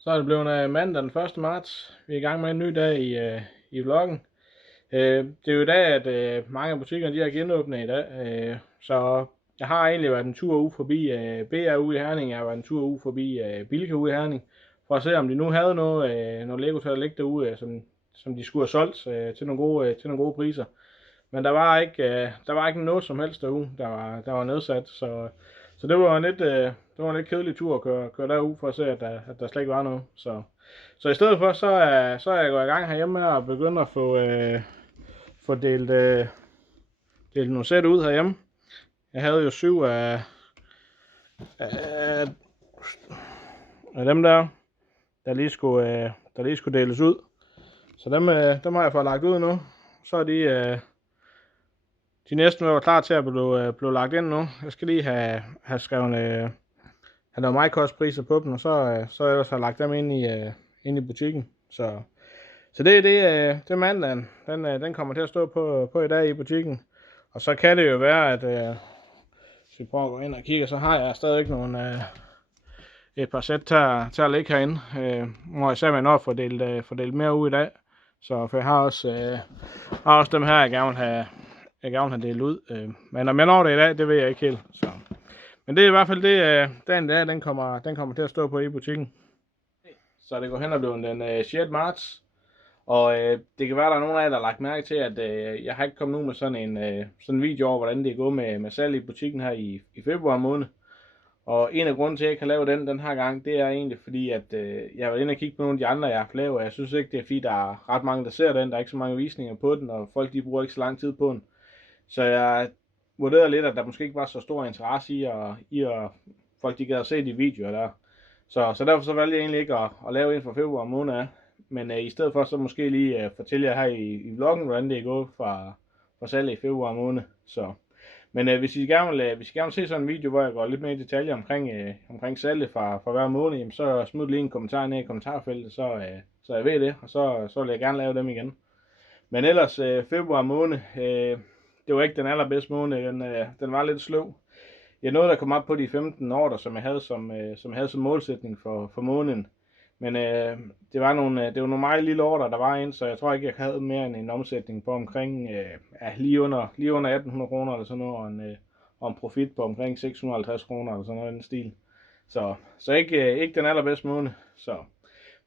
Så er det blevet mandag den 1. marts. Vi er i gang med en ny dag i vloggen. Det er jo i dag, at mange af butikkerne de har genåbnet i dag. Så jeg har egentlig været en tur ude forbi BR ude i Herning. Jeg har været en tur ude forbi Bilka ude i Herning. For at se, om de nu havde noget Lego til at ligge derude, som de skulle have solgt til nogle gode priser. Men der var ikke noget som helst derude, der var nedsat. Så det var en lidt kedelig tur at køre derud for at se, at der slet ikke var noget. Så i stedet for, så er jeg gået i gang herhjemme her og begyndt at få delt nogle sæt ud herhjemme. Jeg havde jo 7 af dem der lige skulle deles ud. Så dem har jeg fået lagt ud nu. Så er de næsten var klar til at blive lagt ind nu. Jeg skal lige have skrevet have lavet majkostpriser på dem, og så ellers have lagt dem ind i butikken. Så det er mandagen. Den kommer til at stå på i dag i butikken. Og så kan det jo være, at hvis vi prøver at gå ind og kigge, så har jeg stadigvæk et par sæt til at ligge herinde. Må jeg selv nå at få delt mere ud i dag. Så for jeg har også dem her, jeg gerne vil have delt ud. Men om jeg når det i dag, det ved jeg ikke helt. Så. Men det er i hvert fald det, den kommer til at stå på i butikken. Så det går hen og bliver den 6. marts. Og det kan være, at der er nogen af jer, der har lagt mærke til, at jeg har ikke kommet ud med sådan en video over, hvordan det er gået med salg i butikken her i februar måned. Og en af grunden til, at jeg ikke har lavet den her gang, det er egentlig fordi, at jeg har været inde og kigge på nogle af de andre, jeg har haft lavet, og jeg synes ikke, det er fordi, der er ret mange, der ser den. Der er ikke så mange visninger på den, og folk de bruger ikke så lang tid på den. Så jeg vurderede lidt, at der måske ikke var så stor interesse i at folk de gad at se de videoer der. Så derfor så valgte jeg egentlig ikke at lave en fra februar måned af. Men i stedet for så måske lige fortælle jer her i vloggen, hvordan det er gået fra salget i februar måned. Så. Men hvis I gerne vil se sådan en video, hvor jeg går lidt mere i detaljer omkring salget fra hver måned, jamen, så smid lige en kommentar ned i kommentarfeltet, så jeg ved det, og så vil jeg gerne lave dem igen. Men ellers februar måned, det var ikke den allerbedste måned, den var lidt sløv. Jeg nåede at komme op på de 15 ordrer, som jeg havde som målsætning for måneden. Men det var nogle meget lille ordre, der var ind, så jeg tror ikke, jeg havde mere end en omsætning på omkring lige under 1800 kroner eller sådan noget, og en profit på omkring 650 kroner eller sådan noget i den stil. Så ikke den allerbedste måned. Så.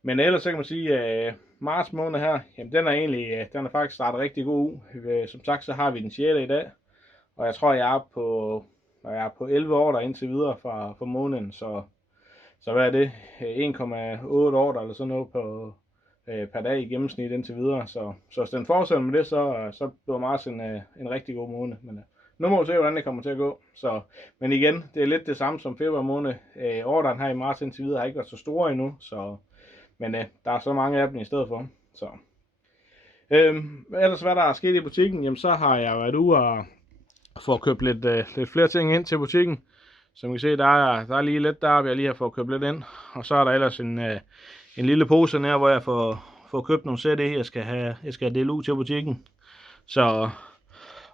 Men ellers så kan man sige, at marts måned her, jamen den er faktisk startet rigtig god ud. Som sagt, så har vi den 6. i dag, og jeg tror, jeg er på 11 ordrer indtil videre fra måneden, så hvad er det? 1,8 ordre eller sådan noget per dag i gennemsnit indtil videre. Så hvis den fortsætter med det, så bliver marts en rigtig god måned. Men nu må vi se, hvordan det kommer til at gå. Men igen, det er lidt det samme som februar måned. Ordren her i marts indtil videre har ikke været så store endnu. Men der er så mange af dem i stedet for. Så. Ellers hvad der er sket i butikken, jamen så har jeg været ude og få købt lidt flere ting ind til butikken. Som I kan se, der er lige lidt deroppe, jeg lige har fået købt lidt ind. Og så er der ellers en lille pose her, hvor jeg får købt nogle sæt i, jeg skal have dele ud til butikken.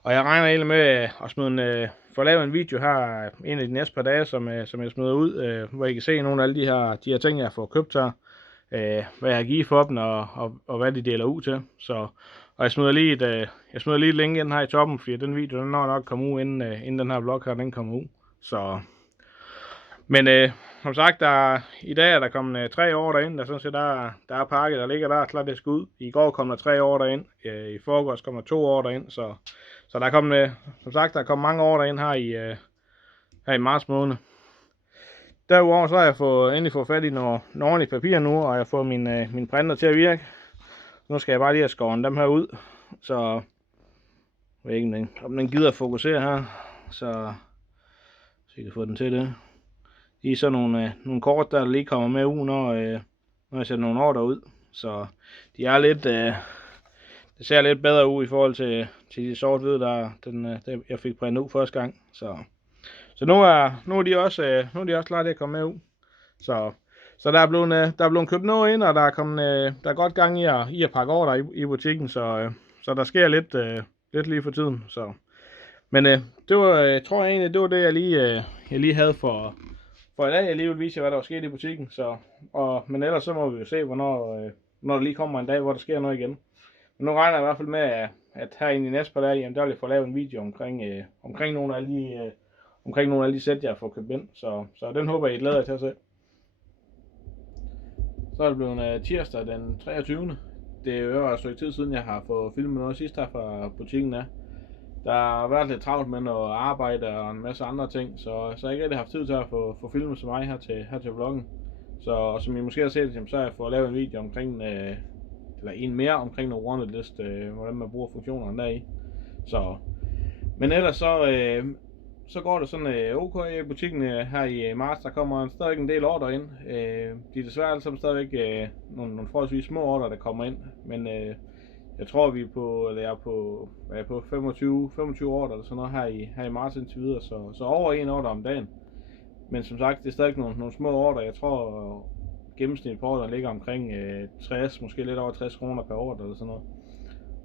Og jeg regner egentlig med at få lavet en video her en af de næste par dage, som jeg smider ud, hvor I kan se nogle af alle de her ting, jeg får købt her. Hvad jeg har givet for dem, og hvad de deler ud til. Og jeg smider lige et link ind her i toppen, fordi den video den når nok komme ud, inden den her vlog her den kommer ud. Så. Men som sagt, i dag er der kommet 3 ordre ind, der sådan set der er pakket, der ligger der klar det skal ud. I går kom der 3 ordre ind, i forgårs kom der 2 ordre ind, så der er kommet, som sagt, der er kommet mange ordre ind her i marts måned. Derudover så har jeg endelig fået fat i noget ordentligt papir nu, og jeg har fået min printer til at virke. Nu skal jeg bare lige have skåret dem her ud, så jeg ved ikke, om den gider at fokusere her, så jeg kan få den til det. De er så nogle kort, der lige kommer med ud, når jeg sætter nogle ordre ud. Så de er lidt, det ser lidt bedre ud i forhold til de sort-hvide, der jeg fik printet ud første gang. Så nu er de også klar til at komme med ud. Så der er blevet købt noget ind, og der er godt gang i at pakke ordre i butikken, så der sker lidt lige for tiden. Så. Men det var, jeg tror egentlig, det var det, jeg lige havde for for i dag jeg lige vil vise jer, hvad der var sket i butikken. Men ellers så må vi jo se, hvornår der lige kommer en dag, hvor der sker noget igen. Men nu regner jeg i hvert fald med, at her i næste par dage, der vil jeg få lavet en video omkring nogle af alle de sæt, jeg har fået købt ind. Så den håber jeg, I glæder jer til at se. Så er det blevet tirsdag den 23. Det er jo et stykke tid siden, jeg har fået filmet noget sidst her fra butikken af. Der har været lidt travlt med noget arbejde og en masse andre ting, så jeg har ikke rigtig haft tid til at få filmet så mig her til vloggen. Så som I måske har set, så har jeg fået lavet en video omkring, eller en mere omkring noget wanted list, hvordan man bruger funktionerne deri. Men ellers så går det sådan ok i butikken her i marts. Der kommer stadig en del ordre ind. De er desværre alle sammen stadigvæk nogle forholdsvis små ordre, der kommer ind. Men jeg tror jeg er på 25 ordre eller sådan noget her i marts indtil videre. Så over en ordre om dagen. Men som sagt, det er stadig nogle små ordre. Jeg tror gennemsnitligt på ordre ligger omkring 60, måske lidt over 60 kroner per ordre eller sådan noget.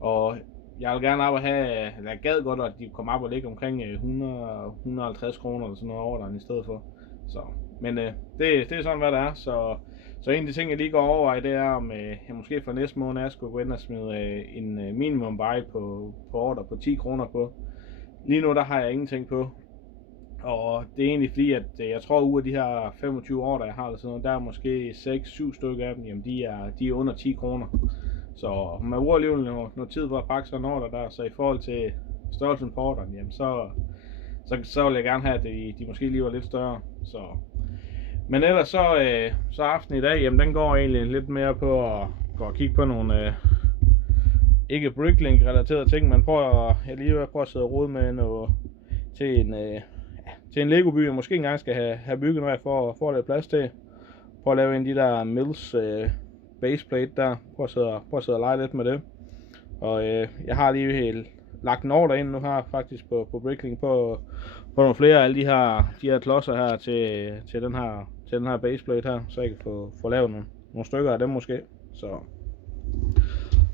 Og jeg vil gerne jeg gad godt, at de kommer op og ligge omkring 100-150 kroner eller sådan noget ordren i stedet for. Men det er sådan, hvad det er. Så en af de ting, jeg lige går over i, det er, om jeg måske for næste måned skulle gå ind og smide en minimum buy på ordre på 10 kroner på. Lige nu, der har jeg ingenting på. Og det er egentlig fordi, at jeg tror, ud af de her 25 ordre, jeg har, eller sådan noget, der er måske 6-7 stykker af dem, jamen de er under 10 kroner. Så man bruger alligevel noget tid på at pakke sådan en ordre der, så i forhold til størrelsen på ordren, jamen så vil jeg gerne have, at de måske lige var lidt større. Men ellers så aften i dag, jamen den går egentlig lidt mere på at gå og kigge på nogle ikke Bricklink relaterede ting, men jeg lige vil prøve at sidde og rode med noget til en Lego-by, jeg måske engang skal have bygget noget for at lave plads til. Prøv at lave en af de der Mills baseplate der. Prøv at sidde og lege lidt med det. Og jeg har lige helt lagt en ordre ind nu her faktisk på Bricklink på nogle flere af alle de her klodser her til den her baseplate her, så jeg kan få lavet nogle stykker af dem måske.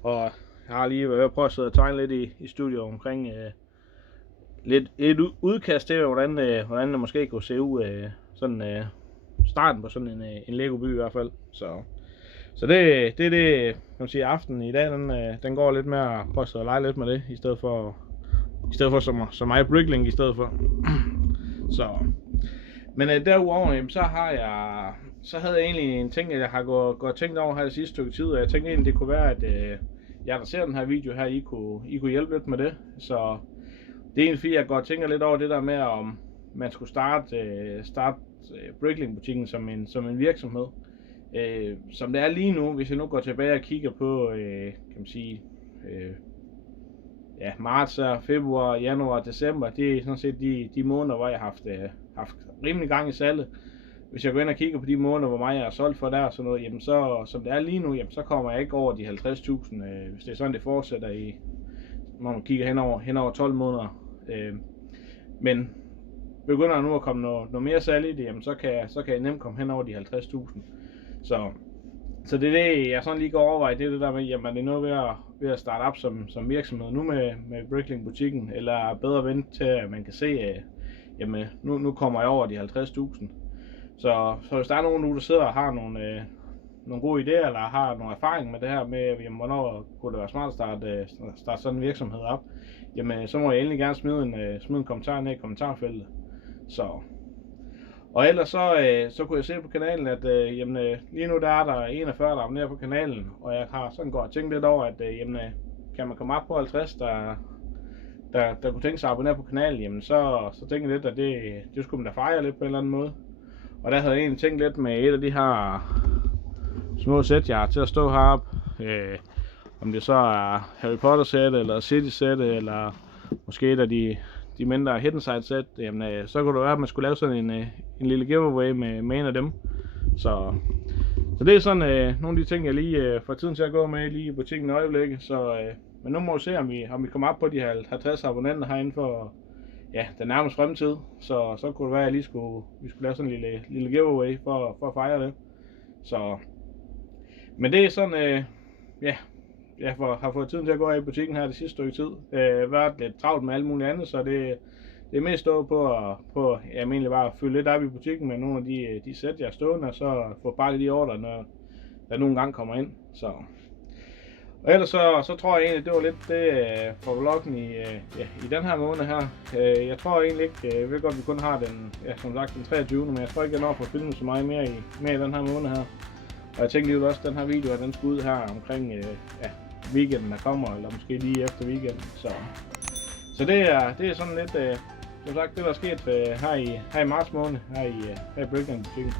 Og jeg har lige prøvet at sidde og tegne lidt i studiet omkring et udkast til, hvordan det måske kunne se ud, starten på sådan en Lego-by i hvert fald. Så det er det, kan man sige, aften i dag, den går lidt med at prøve at lege lidt med det, i stedet for som mig Bricklink i stedet for. Men derudover, så havde jeg egentlig en ting, at jeg har gået tænkt over her det sidste stykke tid, og jeg tænkte egentlig, det kunne være, at jeg der ser den her video her, I kunne hjælpe lidt med det. Så det er egentlig fordi, jeg går og tænker lidt over det der med, om man skulle starte Bricklink-butikken som en virksomhed. Som det er lige nu, hvis jeg nu går tilbage og kigger på, kan man sige, marts, februar, januar, december, det er sådan set de måneder, hvor jeg har haft rimelig gang i salget. Hvis jeg går ind og kigger på de måneder, hvor meget jeg har solgt for der og sådan noget, jamen så, som det er lige nu, jamen så kommer jeg ikke over de 50.000, hvis det er sådan, det fortsætter når man kigger hen over 12 måneder. Men begynder der nu at komme noget mere salg i det, jamen så kan jeg nemt komme hen over de 50.000. Så det er det, jeg sådan lige går overveje, det er det der med, jamen det er noget ved at starte op som virksomhed nu med Bricklink-butikken, eller bedre vente til, at man kan se, jamen nu kommer jeg over de 50.000. Så hvis der er nogen nu, der sidder og har nogle gode idéer, eller har nogle erfaring med det her med, jamen, hvornår kunne det være smart at starte sådan en virksomhed op, jamen så må jeg endelig gerne smide en kommentar ned i kommentarfeltet. Og ellers så kunne jeg se på kanalen, at lige nu der er der 41, der abonnerer på kanalen, og jeg har sådan godt tænkt lidt over, at kan man komme op på 50, der kunne tænke sig at abonnere på kanalen, jamen så tænker jeg lidt, at det skulle man da fejre lidt på en eller anden måde. Og der havde jeg egentlig tænkt lidt med et af de her små sæt, jeg har til at stå heroppe. Om det så er Harry Potter sæt, eller City sæt, eller måske et af de mindre Hidden Side sæt, jamen så kunne det være, at man skulle lave sådan en lille giveaway med en af dem. Så det er sådan nogle af de ting, jeg lige får tiden til at gå med lige i butikken i øjeblikket. Men nu må vi se, om vi kommer op på de 50 abonnenter herinde for den nærmeste fremtid. Så kunne det være, at vi skulle lave sådan en lille giveaway for at fejre det. Men det er sådan, jeg har fået tiden til at gå i butikken her det sidste stykke tid. Jeg har været lidt travlt med alt muligt andet, så det det er mest stået på egentlig bare at fylde lidt op i butikken med nogle af de sæt, jeg er stående, og så få bakket de ordre, når der nogle gange kommer ind. Så. Og ellers så tror jeg egentlig, det var lidt det for vloggen i den her måned her. Jeg tror egentlig ikke, jeg ved godt, vi kun har den, som sagt den 23. Men jeg tror ikke, jeg når at få filmet så meget mere i den her måned her. Og jeg tænkte lige også, den her video, den skulle ud her omkring weekenden, der kommer, eller måske lige efter weekenden. Så det er sådan lidt, som sagt, det der er sket her i marts måned, her i Breakdance butikken.